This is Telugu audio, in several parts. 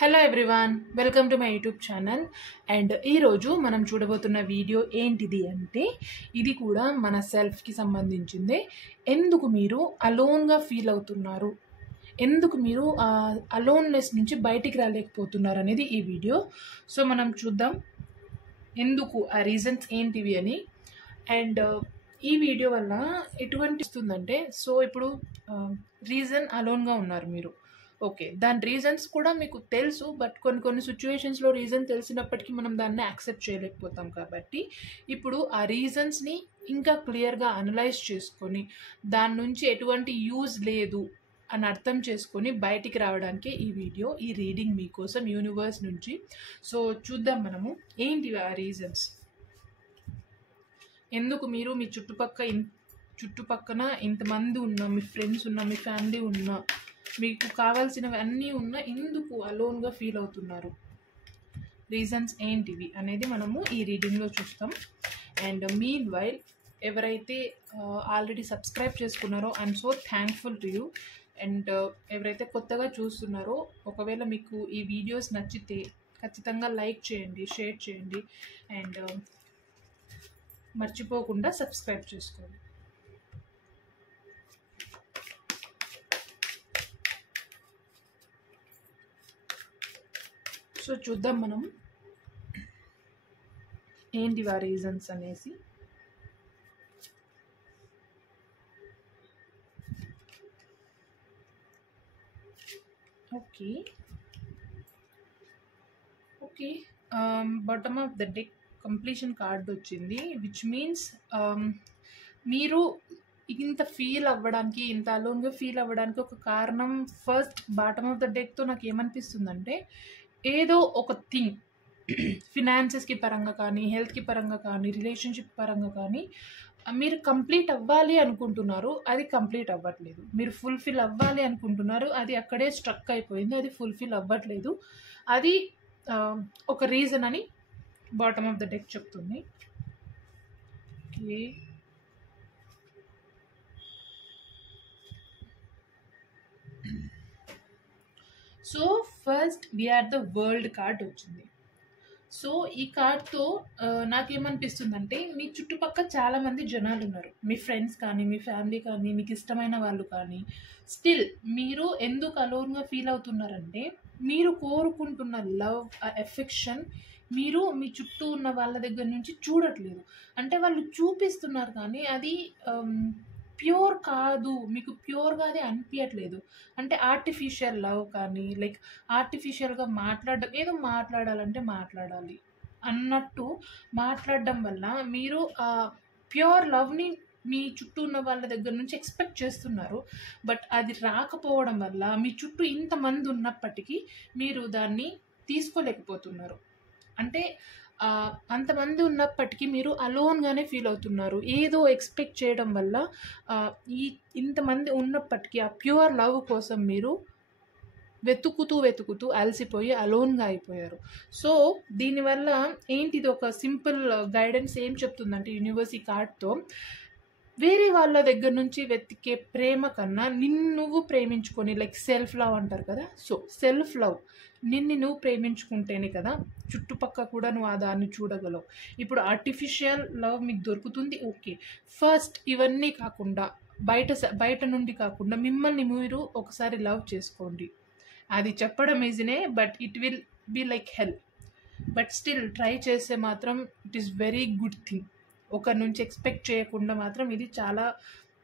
Hello everyone, welcome to my YouTube channel. And ఈరోజు మనం చూడబోతున్న వీడియో ఏంటిది అంటే, ఇది కూడా మన సెల్ఫ్కి సంబంధించిందే. ఎందుకు మీరు అలోన్గా ఫీల్ అవుతున్నారు, ఎందుకు మీరు అలోన్నెస్ నుంచి బయటికి రాలేకపోతున్నారు అనేది ఈ వీడియో. సో మనం చూద్దాం ఎందుకు, ఆ రీజన్స్ ఏంటివి అని. అండ్ ఈ వీడియో వల్ల ఎటువంటి ఇస్తుందంటే, సో ఇప్పుడు రీజన్ అలోన్గా ఉన్నారు మీరు, ఓకే, దాని రీజన్స్ కూడా మీకు తెలుసు, బట్ కొన్ని సిచ్యువేషన్స్లో రీజన్ తెలిసినప్పటికీ మనం దాన్ని యాక్సెప్ట్ చేయలేకపోతాం. కాబట్టి ఇప్పుడు ఆ రీజన్స్ని ఇంకా క్లియర్గా అనలైజ్ చేసుకొని దాని నుంచి ఎటువంటి యూజ్ లేదు అని అర్థం చేసుకొని బయటికి రావడానికే ఈ వీడియో, ఈ రీడింగ్ మీకోసం యూనివర్స్ నుంచి. సో చూద్దాం మనము ఏంటివి ఆ రీజన్స్. ఎందుకు మీరు మీ చుట్టుపక్కన ఇంతమంది ఉన్నా, మీ ఫ్రెండ్స్ ఉన్నా, మీ ఫ్యామిలీ ఉన్నా, మీకు కావాల్సినవి అన్నీ ఉన్నా, ఎందుకు అలోన్గా ఫీల్ అవుతున్నారు, రీజన్స్ ఏంటివి అనేది మనము ఈ రీడింగ్లో చూస్తాం. అండ్ మీన్ వైల్ ఎవరైతే ఆల్రెడీ సబ్స్క్రైబ్ చేసుకున్నారో I'm so thankful to you. And ఎవరైతే కొత్తగా చూస్తున్నారో, ఒకవేళ మీకు ఈ వీడియోస్ నచ్చితే ఖచ్చితంగా లైక్ చేయండి, షేర్ చేయండి, అండ్ మర్చిపోకుండా సబ్స్క్రైబ్ చేసుకోండి. సో చూద్దాం మనం ఏంటి ఆ రీజన్స్ అనేసి. Okay bottom of the deck completion card వచ్చింది, విచ్ మీన్స్ మీరు ఇంత ఫీల్ అవ్వడానికి, ఇంత అలోన్గా ఫీల్ అవ్వడానికి ఒక కారణం, ఫస్ట్ బాటమ్ ఆఫ్ ద డెక్తో నాకు ఏమనిపిస్తుందంటే, ఏదో ఒక థింగ్ ఫినాన్సెస్కి పరంగా కానీ, హెల్త్కి పరంగా కానీ, రిలేషన్షిప్ పరంగా కానీ మీరు కంప్లీట్ అవ్వాలి అనుకుంటున్నారు, అది కంప్లీట్ అవ్వట్లేదు. మీరు ఫుల్ఫిల్ అవ్వాలి అనుకుంటున్నారు, అది అక్కడే స్ట్రక్ అయిపోయింది, అది ఫుల్ఫిల్ అవ్వట్లేదు. అది ఒక రీజన్ అని బాటమ్ ఆఫ్ ద డెక్ చెప్తుంది. Okay, so first we are the world card వచ్చింది. సో ఈ కార్డ్తో నాకేమనిపిస్తుందంటే, మీ చుట్టుపక్కల చాలామంది జనాలు ఉన్నారు, మీ ఫ్రెండ్స్ కానీ, మీ ఫ్యామిలీ కానీ, మీకు ఇష్టమైన వాళ్ళు కానీ. స్టిల్ మీరు ఎందుకు అలోన్గా ఫీల్ అవుతున్నారంటే, మీరు కోరుకుంటున్న లవ్, ఎఫెక్షన్ మీరు మీ చుట్టూ ఉన్న వాళ్ళ దగ్గర నుంచి చూడట్లేదు. అంటే వాళ్ళు చూపిస్తున్నారు కానీ అది ప్యూర్ కాదు, మీకు ప్యూర్గా అది అనిపించట్లేదు. అంటే ఆర్టిఫిషియల్ లవ్ కానీ, లైక్ ఆర్టిఫిషియల్గా మాట్లాడడం, ఏదో మాట్లాడాలంటే మాట్లాడాలి అన్నట్టు మాట్లాడడం వల్ల మీరు ప్యూర్ లవ్ని మీ చుట్టూ ఉన్న వాళ్ళ దగ్గర నుంచి ఎక్స్పెక్ట్ చేస్తున్నారు. బట్ అది రాకపోవడం వల్ల మీ చుట్టూ ఇంతమంది ఉన్నప్పటికీ మీరు దాన్ని తీసుకోలేకపోతున్నారు. అంటే అంతమంది ఉన్నప్పటికీ మీరు అలోన్గానే ఫీల్ అవుతున్నారు. ఏదో ఎక్స్పెక్ట్ చేయడం వల్ల ఇంతమంది ఉన్నప్పటికీ ఆ ప్యూర్ లవ్ కోసం మీరు వెతుకుతూ అలసిపోయి అలోన్గా అయిపోయారు. సో దీనివల్ల ఏంటిది, ఒక సింపుల్ గైడెన్స్ ఏం చెప్తుందంటే యూనివర్స్ ఈ కార్డ్తో, వేరే వాళ్ళ దగ్గర నుంచి వెతికే ప్రేమ కన్నా నువ్వు ప్రేమించుకొని, లైక్ సెల్ఫ్ లవ్ అంటారు కదా, సో సెల్ఫ్ లవ్, నువ్వు ప్రేమించుకుంటేనే కదా చుట్టుపక్కల కూడా నువ్వు దాన్ని చూడగలవు. ఇప్పుడు ఆర్టిఫిషియల్ లవ్ మీకు దొరుకుతుంది, ఓకే. ఫస్ట్ ఇవన్నీ కాకుండా బయట నుండి కాకుండా మిమ్మల్ని మీరు ఒకసారి లవ్ చేసుకోండి. అది చెప్పడం ఈజీనే, but it will be like hell. But still try చేస్తే మాత్రం it is very good thing. ఒకరి నుంచి ఎక్స్పెక్ట్ చేయకుండా మాత్రం ఇది చాలా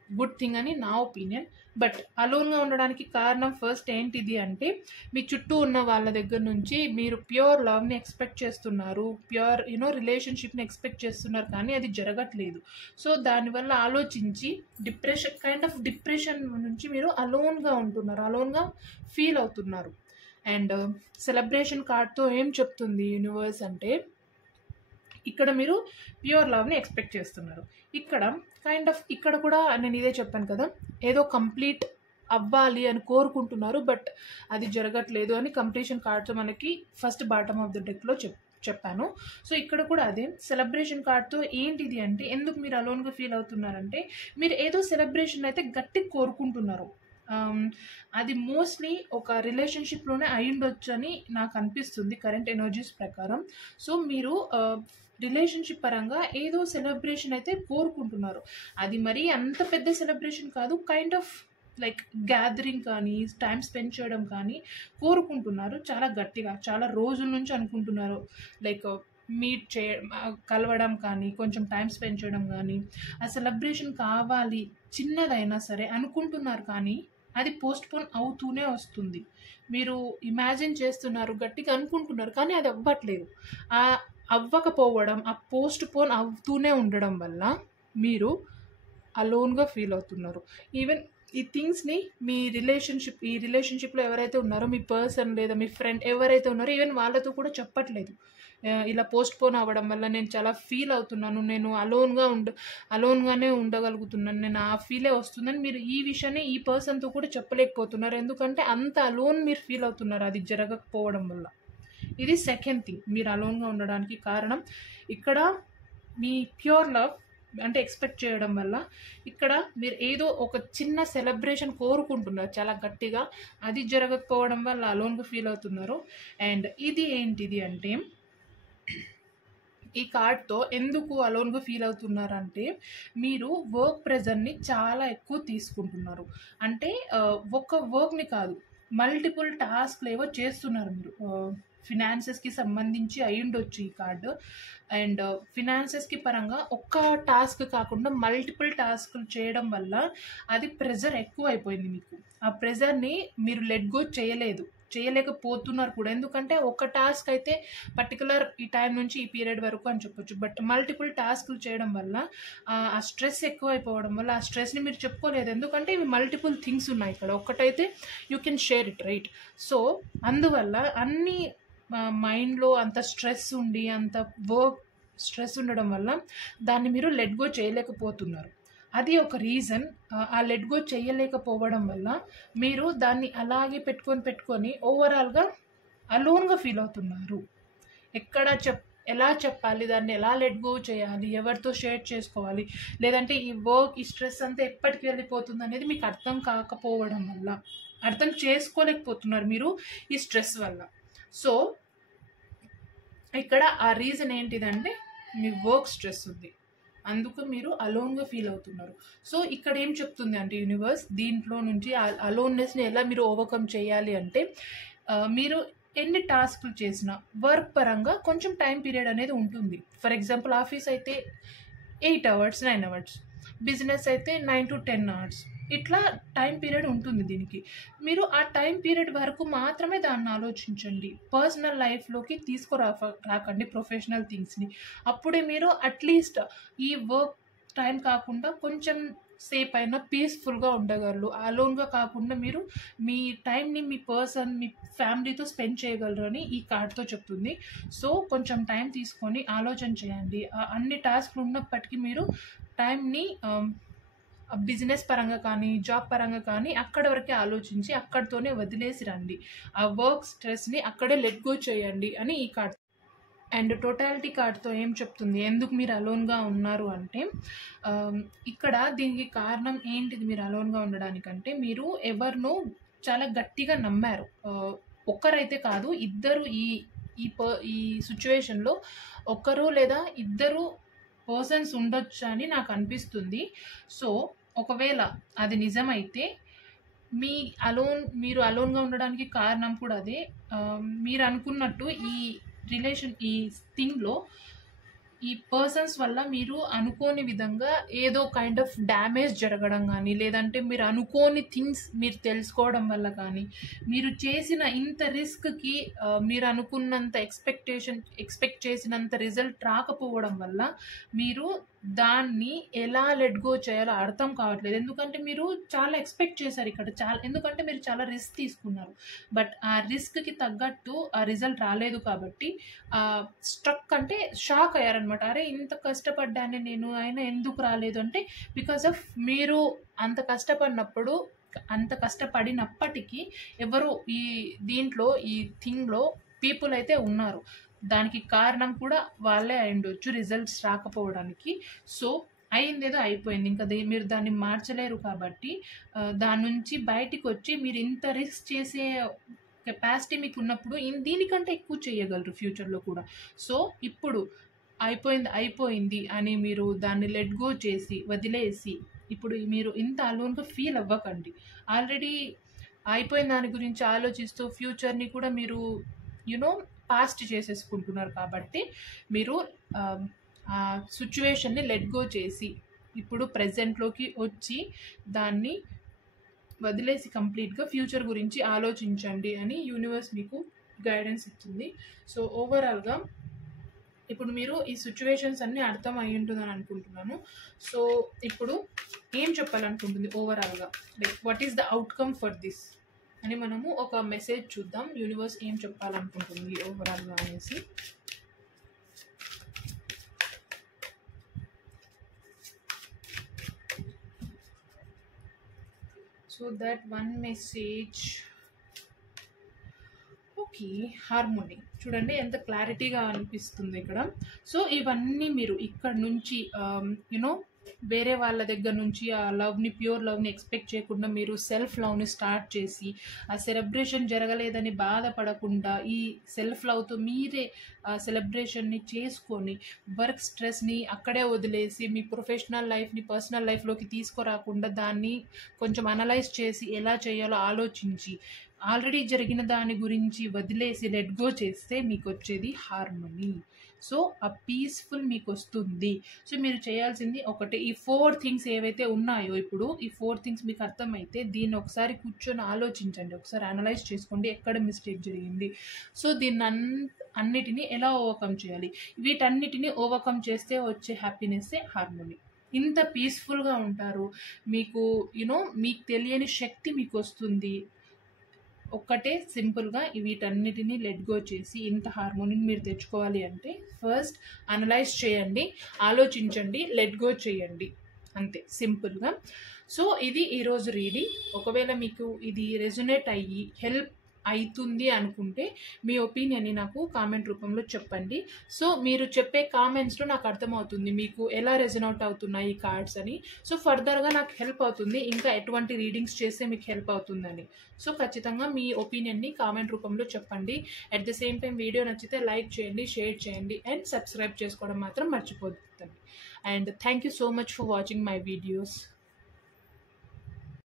గుడ్ థింగ్ అని నా ఒపీనియన్. బట్ అలోన్గా ఉండడానికి కారణం ఫస్ట్ ఏంటిది అంటే, మీ చుట్టూ ఉన్న వాళ్ళ దగ్గర నుంచి మీరు ప్యూర్ లవ్ని ఎక్స్పెక్ట్ చేస్తున్నారు, ప్యూర్ రిలేషన్షిప్ని ఎక్స్పెక్ట్ చేస్తున్నారు, కానీ అది జరగట్లేదు. సో దానివల్ల ఆలోచించి డిప్రెషన్ నుంచి మీరు అలోన్గా ఉంటున్నారు, అలోన్గా ఫీల్ అవుతున్నారు. అండ్ సెలబ్రేషన్ కార్డ్తో ఏం చెప్తుంది యూనివర్స్ అంటే, ఇక్కడ మీరు ప్యూర్ లవ్ని ఎక్స్పెక్ట్ చేస్తున్నారు. ఇక్కడ కూడా నేను ఇదే చెప్పాను కదా, ఏదో కంప్లీట్ అవ్వాలి అని కోరుకుంటున్నారు, బట్ అది జరగట్లేదు అని కంప్లీషన్ కార్డ్తో మనకి ఫస్ట్ బాటమ్ ఆఫ్ ద డెక్లో చెప్పాను. సో ఇక్కడ కూడా అదే సెలబ్రేషన్ కార్డ్తో ఏంటిది అంటే, ఎందుకు మీరు అలోన్గా ఫీల్ అవుతున్నారంటే, మీరు ఏదో సెలబ్రేషన్ అయితే గట్టి కోరుకుంటున్నారు, అది మోస్ట్లీ ఒక రిలేషన్షిప్లోనే అయ్యుండొచ్చు అని నాకు అనిపిస్తుంది కరెంట్ ఎనర్జీస్ ప్రకారం. సో మీరు రిలేషన్షిప్ పరంగా ఏదో సెలబ్రేషన్ అయితే కోరుకుంటున్నారు. అది మరీ అంత పెద్ద సెలబ్రేషన్ కాదు, కైండ్ ఆఫ్ లైక్ గ్యాదరింగ్ కానీ టైం స్పెండ్ చేయడం కానీ కోరుకుంటున్నారు చాలా గట్టిగా, చాలా రోజుల నుంచి అనుకుంటున్నారు. లైక్ మీట్ కలవడం కానీ, కొంచెం టైం స్పెండ్ చేయడం కానీ, ఆ సెలబ్రేషన్ కావాలి చిన్నదైనా సరే అనుకుంటున్నారు, కానీ అది పోస్ట్పోన్ అవుతూనే వస్తుంది. మీరు ఇమాజిన్ చేస్తున్నారు, గట్టిగా అనుకుంటున్నారు, కానీ అది అవ్వట్లేదు. ఆ అవ్వకపోవడం, ఆ పోస్ట్పోన్ అవుతూనే ఉండడం వల్ల మీరు అలోన్గా ఫీల్ అవుతున్నారు. ఈవెన్ ఈ థింగ్స్ని మీ ఈ రిలేషన్షిప్లో ఎవరైతే ఉన్నారో, మీ పర్సన్ లేదా మీ ఫ్రెండ్ ఎవరైతే ఉన్నారో, ఈవెన్ వాళ్ళతో కూడా చెప్పట్లేదు. ఇలా పోస్ట్పోన్ అవ్వడం వల్ల నేను చాలా ఫీల్ అవుతున్నాను, నేను అలోన్గానే ఉండగలుగుతున్నాను, నేను ఆ ఫీలే వస్తుందని మీరు ఈ విషయాన్ని ఈ పర్సన్తో కూడా చెప్పలేకపోతున్నారు. ఎందుకంటే అంత అలోన్ మీరు ఫీల్ అవుతున్నారు అది జరగకపోవడం వల్ల. ఇది సెకండ్ థింగ్ మీరు అలోన్గా ఉండడానికి కారణం. ఇక్కడ మీ ప్యూర్ లవ్ అంటే ఎక్స్పెక్ట్ చేయడం వల్ల ఇక్కడ మీరు ఏదో ఒక చిన్న సెలబ్రేషన్ కోరుకుంటున్నారు చాలా గట్టిగా, అది జరగకపోవడం వల్ల అలోన్గా ఫీల్ అవుతున్నారు. అండ్ ఇది ఏంటిది అంటే, ఈ కార్డ్తో ఎందుకు అలోన్గా ఫీల్ అవుతున్నారంటే, మీరు వర్క్ ప్రెజర్ని చాలా ఎక్కువ తీసుకుంటున్నారు. అంటే ఒక వర్క్ని కాదు, మల్టిపుల్ టాస్క్లు ఏవో చేస్తున్నారు మీరు. ఫినాన్సెస్కి సంబంధించి అయ్యుండొచ్చు ఈ కార్డు. అండ్ ఫినాన్సెస్కి పరంగా ఒక్క టాస్క్ కాకుండా మల్టిపుల్ టాస్క్లు చేయడం వల్ల అది ప్రెజర్ ఎక్కువ అయిపోయింది మీకు. ఆ ప్రెజర్ని మీరు లెట్ గో చేయలేకపోతున్నారు కూడా. ఎందుకంటే ఒక టాస్క్ అయితే పర్టికులర్ ఈ టైం నుంచి ఈ పీరియడ్ వరకు అని చెప్పొచ్చు, బట్ మల్టిపుల్ టాస్క్లు చేయడం వల్ల ఆ స్ట్రెస్ ఎక్కువ అయిపోవడం వల్ల ఆ స్ట్రెస్ని మీరు చెప్పుకోలేదు. ఎందుకంటే ఇవి మల్టిపుల్ థింగ్స్ ఉన్నాయి ఇక్కడ, ఒక్కటైతే you can share it, right? So అందువల్ల అన్ని మైండ్లో అంత స్ట్రెస్ ఉండి, అంత వర్క్ స్ట్రెస్ ఉండడం వల్ల దాన్ని మీరు లెట్ గో చేయలేకపోతున్నారు. అది ఒక రీజన్. ఆ లెట్ గో చేయలేకపోవడం వల్ల మీరు దాన్ని అలాగే పెట్టుకొని ఓవరాల్గా అలోన్గా ఫీల్ అవుతున్నారు. ఎలా చెప్పాలి, దాన్ని ఎలా లెట్ గో చేయాలి, ఎవరితో షేర్ చేసుకోవాలి, లేదంటే ఈ వర్క్ ఈ స్ట్రెస్ అంతా ఎప్పటికి వెళ్ళిపోతుంది అనేది మీకు అర్థం చేసుకోలేకపోతున్నారు మీరు ఈ స్ట్రెస్ వల్ల. సో ఇక్కడ ఆ రీజన్ ఏంటిదంటే, మీ వర్క్ స్ట్రెస్ ఉంది, అందుకు మీరు అలోన్గా ఫీల్ అవుతున్నారు. సో ఇక్కడ ఏం చెప్తుంది అంటే యూనివర్స్, దీంట్లో నుంచి అలోన్నెస్ని ఎలా మీరు ఓవర్కమ్ చేయాలి అంటే, మీరు ఎన్ని టాస్క్లు చేసినా వర్క్ పరంగా కొంచెం టైం పీరియడ్ అనేది ఉంటుంది. ఫర్ ఎగ్జాంపుల్ ఆఫీస్ అయితే 8 hours 9 hours, బిజినెస్ అయితే 9 to 10 hours, ఇట్లా టైం పీరియడ్ ఉంటుంది దీనికి. మీరు ఆ టైం పీరియడ్ వరకు మాత్రమే దాన్ని ఆలోచించండి, పర్సనల్ లైఫ్లోకి రాకండి ప్రొఫెషనల్ థింగ్స్ని. అప్పుడే మీరు అట్లీస్ట్ ఈ వర్క్ టైం కాకుండా కొంచెం సేపు అయినా పీస్ఫుల్గా ఉండగలరు. అలోన్గా కాకుండా మీరు మీ టైంని మీ మీ ఫ్యామిలీతో స్పెండ్ చేయగలరు అని ఈ కార్డ్తో చెప్తుంది. సో కొంచెం టైం తీసుకొని ఆలోచన చేయండి. అన్ని టాస్క్లు ఉన్నప్పటికీ మీరు టైంని బిజినెస్ పరంగా కానీ జాబ్ పరంగా కానీ అక్కడ వరకే ఆలోచించి అక్కడితోనే వదిలేసి రండి. ఆ వర్క్ స్ట్రెస్ని అక్కడే లెట్ గో చేయండి అని ఈ కార్డ్. అండ్ టోటాలిటీ కార్డ్తో ఏం చెప్తుంది, ఎందుకు మీరు అలోన్గా ఉన్నారు అంటే, ఇక్కడ దీనికి కారణం ఏంటిది మీరు అలోన్గా ఉండడానికంటే, మీరు ఎవరినో చాలా గట్టిగా నమ్మారు. ఒక్కరైతే కాదు, ఇద్దరు ఈ సిచ్యువేషన్లో ఒకరు లేదా ఇద్దరు పర్సన్స్ ఉండొచ్చు అని నాకు అనిపిస్తుంది. సో ఒకవేళ అది నిజమైతే మీరు అలోన్గా ఉండడానికి కారణం కూడా అదే. మీరు అనుకున్నట్టు ఈ థింగ్లో ఈ పర్సన్స్ వల్ల మీరు అనుకోని విధంగా ఏదో కైండ్ ఆఫ్ డ్యామేజ్ జరగడం కానీ, లేదంటే మీరు అనుకోని థింగ్స్ మీరు తెలుసుకోవడం వల్ల కానీ, మీరు చేసిన ఇంత రిస్క్కి మీరు అనుకున్నంత ఎక్స్పెక్ట్ చేసినంత రిజల్ట్ రాకపోవడం వల్ల మీరు దాన్ని ఎలా లెట్ గో చేయాలో అర్థం కావట్లేదు. ఎందుకంటే మీరు చాలా ఎక్స్పెక్ట్ చేశారు ఇక్కడ, ఎందుకంటే మీరు చాలా రిస్క్ తీసుకున్నారు, బట్ ఆ రిస్క్కి తగ్గట్టు ఆ రిజల్ట్ రాలేదు. కాబట్టి స్ట్రక్ అంటే షాక్ అయ్యారనమాట. అరే ఇంత కష్టపడ్డానే నేను, అయినా ఎందుకు రాలేదు అంటే, బికాస్ ఆఫ్ మీరు అంత కష్టపడినప్పటికీ ఎవరు ఈ థింగ్లో పీపుల్ అయితే ఉన్నారు. దానికి కారణం కూడా వాళ్ళే అయ్యుండొచ్చు రిజల్ట్స్ రాకపోవడానికి. సో అయిందేదో అయిపోయింది. ఇంకా మీరు దాన్ని మార్చలేరు కాబట్టి దాని నుంచి బయటికి వచ్చి మీరు ఇంత రిస్క్ చేసే కెపాసిటీ మీకు ఉన్నప్పుడు దీనికంటే ఎక్కువ చేయగలరు ఫ్యూచర్లో కూడా. సో ఇప్పుడు అయిపోయింది అని మీరు దాన్ని లెట్ గో చేసి వదిలేసి ఇప్పుడు మీరు ఇంత అలోన్గా ఫీల్ అవ్వకండి. ఆల్రెడీ అయిపోయిన దాని గురించి ఆలోచిస్తూ ఫ్యూచర్ని కూడా మీరు పాస్ట్ చేసేసుకుంటున్నారు. కాబట్టి మీరు ఆ సిచ్యువేషన్ని లెట్ గో చేసి ఇప్పుడు ప్రెజెంట్లోకి వచ్చి దాన్ని వదిలేసి కంప్లీట్గా ఫ్యూచర్ గురించి ఆలోచించండి అని యూనివర్స్ మీకు గైడెన్స్ ఇస్తుంది. సో ఓవరాల్గా ఇప్పుడు మీరు ఈ సిచ్యువేషన్స్ అన్నీ అర్థం అయి ఉంటుందని అనుకుంటున్నాను. సో ఇప్పుడు ఏం చెప్పాలనుకుంటుంది ఓవరాల్గా, like what is the outcome for this అని మనము ఒక మెసేజ్ చూద్దాం. యూనివర్స్ ఏం చెప్పాలనుకుంటుంది ఓవరాల్గా అనేసి. So that one message, okay, harmony. చూడండి ఎంత క్లారిటీగా అనిపిస్తుంది ఇక్కడ. సో ఇవన్నీ మీరు ఇక్కడ నుంచి వేరే వాళ్ళ దగ్గర నుంచి ఆ లవ్ని, ప్యూర్ లవ్ని ఎక్స్పెక్ట్ చేయకుండా మీరు సెల్ఫ్ లవ్ని స్టార్ట్ చేసి ఆ సెలబ్రేషన్ జరగలేదని బాధపడకుండా ఈ సెల్ఫ్ లవ్తో మీరే ఆ సెలబ్రేషన్ని చేసుకొని వర్క్ స్ట్రెస్ని అక్కడే వదిలేసి మీ ప్రొఫెషనల్ లైఫ్ని పర్సనల్ లైఫ్లోకి తీసుకురాకుండా దాన్ని కొంచెం అనలైజ్ చేసి ఎలా చేయాలో ఆలోచించి ఆల్రెడీ జరిగిన దాని గురించి వదిలేసి లెట్ గో చేస్తే మీకు వచ్చేది హార్మనీ. సో ఆ పీస్ఫుల్ మీకు వస్తుంది. సో మీరు చేయాల్సింది ఒకటి, ఈ 4 థింగ్స్ ఏవైతే ఉన్నాయో ఇప్పుడు ఈ 4 థింగ్స్ మీకు అర్థమైతే దీన్ని ఒకసారి కూర్చొని ఆలోచించండి, ఒకసారి అనలైజ్ చేసుకోండి ఎక్కడ మిస్టేక్ జరిగింది. సో అన్నిటినీ ఎలా ఓవర్కమ్ చేయాలి, వీటన్నిటిని ఓవర్కమ్ చేస్తే వచ్చే హ్యాపీనెస్సే హార్మనీ. ఇంత పీస్ఫుల్గా ఉంటారు, మీకు మీకు తెలియని శక్తి మీకు వస్తుంది. ఒక్కటే సింపుల్గా వీటన్నిటిని లెట్ గో చేసి ఇంత హార్మోనీని మీరు తెచ్చుకోవాలి అంటే ఫస్ట్ అనలైజ్ చేయండి, ఆలోచించండి, లెట్ గో చేయండి, అంతే సింపుల్గా. సో ఇది ఈరోజు రీడింగ్. ఒకవేళ మీకు ఇది రెజొనేట్ అయ్యి హెల్ప్ అవుతుంది అనుకుంటే మీ ఒపీనియన్ని నాకు కామెంట్ రూపంలో చెప్పండి. సో మీరు చెప్పే కామెంట్స్లో నాకు అర్థమవుతుంది మీకు ఎలా రెజొనేట్ అవుతున్నాయి ఈ కార్డ్స్ అని. సో ఫర్దర్గా నాకు హెల్ప్ అవుతుంది ఇంకా ఎటువంటి రీడింగ్స్ చేస్తే మీకు హెల్ప్ అవుతుందని. సో ఖచ్చితంగా మీ ఒపీనియన్ని కామెంట్ రూపంలో చెప్పండి. At the same time video నచ్చితే లైక్ చేయండి, షేర్ చేయండి అండ్ సబ్స్క్రైబ్ చేసుకోవడం మాత్రం మర్చిపోతుంది. And thank you so much for watching my videos.